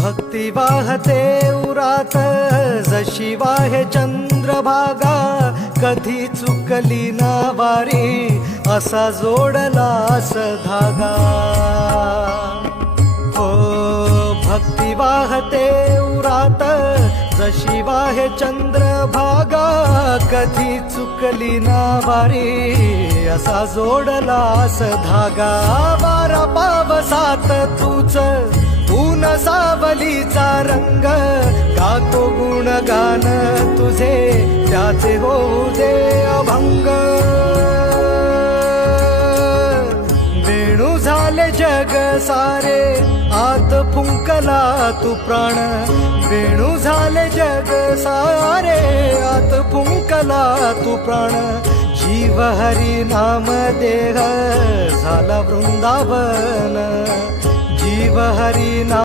भक्ती वाहते उरात जशी वाहे चंद्रभागा, कधी चुकली ना वारी असा जोडलास धागा. हो भक्ती वाहते उरात जशी वाहे चंद्रभागा, कधी चुकली ना वारी असा जोडलास धागा. वारा पावसात तूच ऊन सावलीचा रंग, गातो गुणगान तुझे त्याचे होऊ दे अभंग. वेणू झाले जग सारे आत फुंकला तू प्राण, वेणू झाले जग सारे आत फुंकला तू प्राण. जीव हरी नाम देह झाला वृंदावन, जीव हरी नाम